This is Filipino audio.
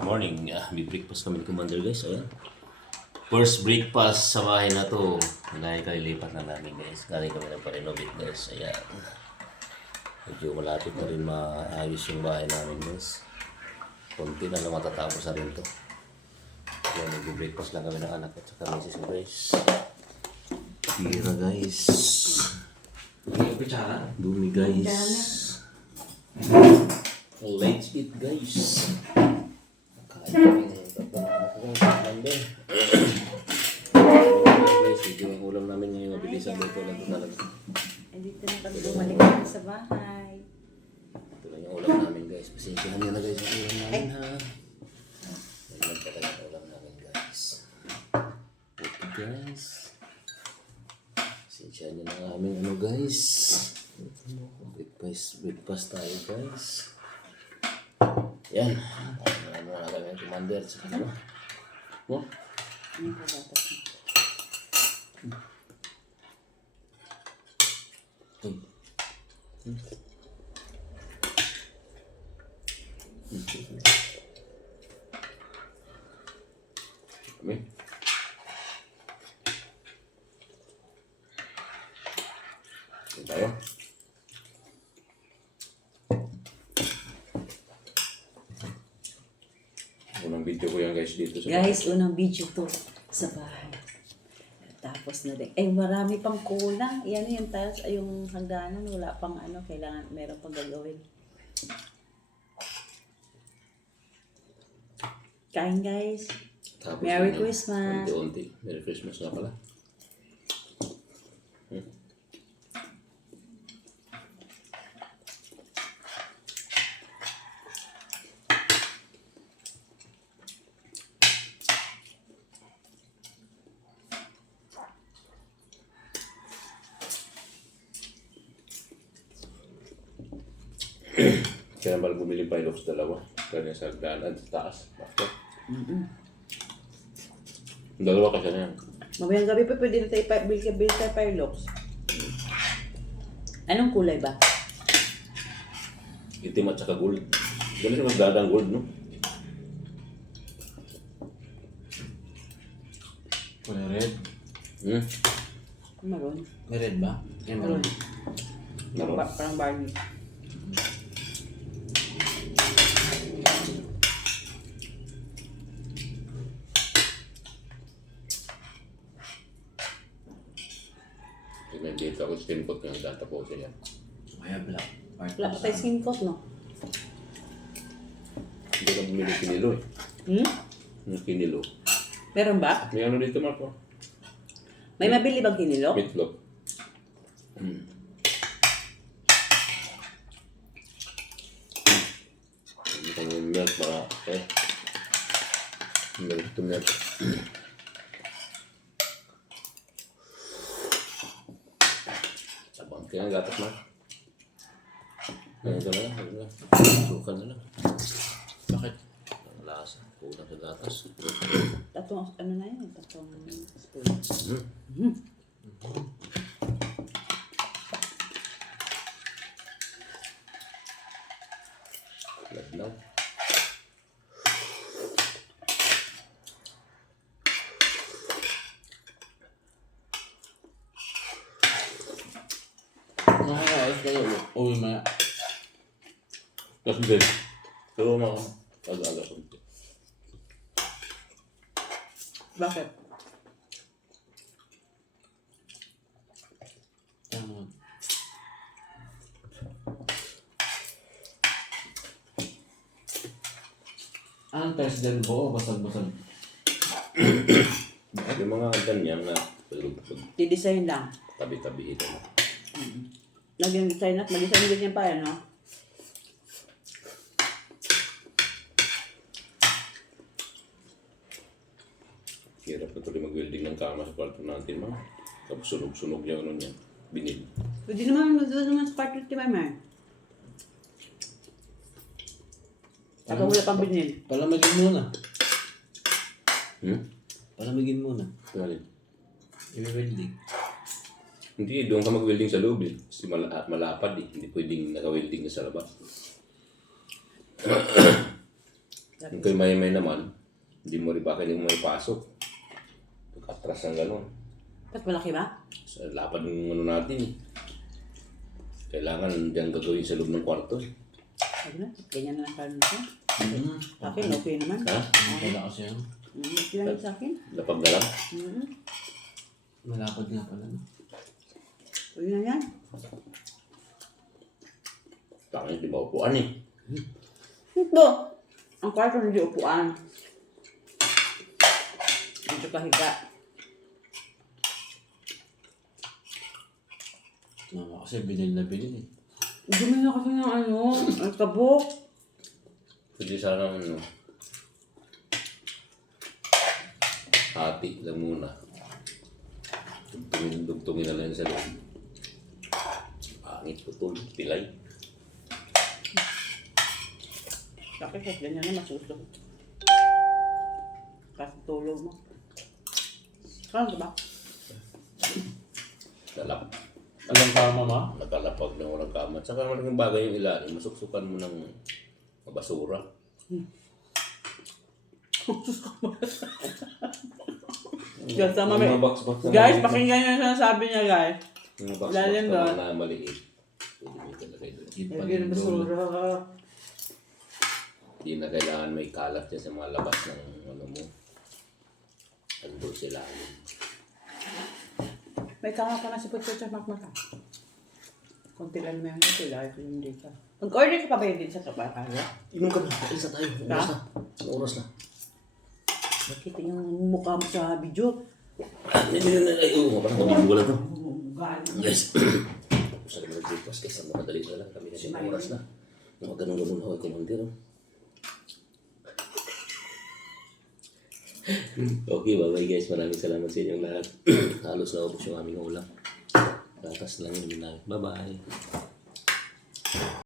Morning, ah, may breakfast kami ni Commander guys. Ayan. First breakfast sa bahay na to. Dahil kalilipat na namin guys. Galing kami ng pa-renovate guys. Ayan. Medyo malapit na rin maayos yung bahay namin guys. Konti na lang matatapos na rin to. Ayan, nag-breakfast lang kami ng anak at saka Mrs. Grace. Tira guys. Dumi guys. Let's eat guys. Kain kami ng tatlong Commander. Guys, ito yung ulam namin ngayon. Mabilisan dito lang ito talaga. Dito na kami bumalik sa bahay. Ito lang yung ulam namin guys. Pasensyahan nyo na guys ang ulam namin ha. Ayun lang talaga ang ulam namin guys. Okay guys. Pasensyahan nyo na ang aming ano guys. Breakfast, breakfast tayo guys. Yan. Muna kami ang commander. Sa ano? Oh, Ano ka dapat? kami. Ito tayo. Unang video ko yan guys dito sa Guys, unang video to sa bahay. Tapos na din. Eh, marami pang kulang. Yan yung tiles, ay yung hagdanan. Wala pang ano, kailangan, meron pang gagawin. Kain guys. Tapos Merry yun, Christmas. Unti-unti. Merry Christmas nga pala. Kaya naman bumili pa yung dalawa. Kanya sa hagdanan sa taas. Bakit? Dalawa kasi na yan. Mamayang gabi pa pwede na tayo pa, bil ka bil tayo Firelox. Anong kulay ba? Itim at saka gold. Ganun yung magdadang gold, no? Kulay red. Hmm? Maroon. May red ba? Yan Maroon. Maroon. Ba- parang Barbie. Tingnan dito ako skin coat ng data po siya yan. Maya black. Part Wala pa tayo skin coat, no? Hindi ka bumili kinilo eh. Hmm? Yung kinilo. Meron ba? May ano dito, Marco? May mabili bang kinilo? Meatloaf. Hmm. Hindi ka may milk baka. Okay. Milk to milk. Kaya ang gatas na. Ganito na ganito lang. Sukan na lang. Bakit? Ang lasa. Kulang sa gatas. Tatong, ano na yun? Tatong spoon. Hmm. Ladlaw. Kayo. Uwi maya. Tapos din. Pero mga pag-aga ko. Bakit? Tama. Anong test din buo? Basag-basag. Yung mga ganyan na pag Di-design lang. tabi-tabi ito na. Lagyan design at mag-design din yan pa, ano? Hirap na tuloy mag-welding ng kama sa kwarto natin, ma. Tapos sunog-sunog yung ano niya. Binil. Pwede naman mag-doon naman sa part 55, man. Saka wala pang binil. Palamigin muna. Hmm? Palamigin muna. Galing. I-welding. Hindi, doon ka mag-welding sa loob eh. Kasi mala- malapad eh. Hindi pwedeng naka-welding ka sa labas. Yung kay may-may naman, hindi mo rin bakit yung may pasok. Pagkatras ng gano'n. Ba't malaki ba? Sa lapad ng ano natin eh. Kailangan diyan gagawin sa loob ng kwarto eh. Sabi na, ganyan na lang karon ko. Mm. Sa akin, okay naman. Ha? Wala kasi yan. Mm, okay lang sa akin. Lapag na lang. Mm, Malapad nga pala. No? Okay na yan. Tangin, di ba upuan eh. Ito, ang kwarto hindi upuan. Dito ka higa. Mama kasi binil na binil eh. Dumi na kasi ng ano, ang kabok. Pwede sana ano. Hati lang muna. Dugtungin, dugtungin na lang sa loob. Pangit putol, pilay. Bakit kahit ganyan na masusok? Kasi tulog mo. Kano ba? Lalap. Alam ka mama? Nakalapag na walang kama. Tsaka malaking bagay yung ilalim. Masuksukan mo ng basura. Sama may... Mga box-box na Guys, pakinggan nyo yung sinasabi niya, guys. Yung mga box-box Lalim na doon. mga maliit. Pwede mo italagay doon. Keep pa Lagyan rin ng doon. basura. Hindi na kailangan may kalat yan sa mga labas ng ano mo. Ando sila. May kama pa na si Putso sa makmata. Kunti lang naman ito, guys. Hindi ka. Mag-order ka pa ba yun din sa kapakala? Inom ka na. Alis na tayo. Oras na. Ang oras na. Nakita yung mukha mo sa video. Hindi, hindi, hindi. Ay, oo. Parang mabibugo lang to. Galing. Guys. Sa kami nag-breakfast guys. Ang madali na lang. Kami kasi oras na. Mga ganun-ganun ako. Kumandir. oh. Okay, bye-bye guys. Maraming salamat sa inyong lahat. Halos na ubos yung aming ulam. Tatas lang yun namin. Bye-bye.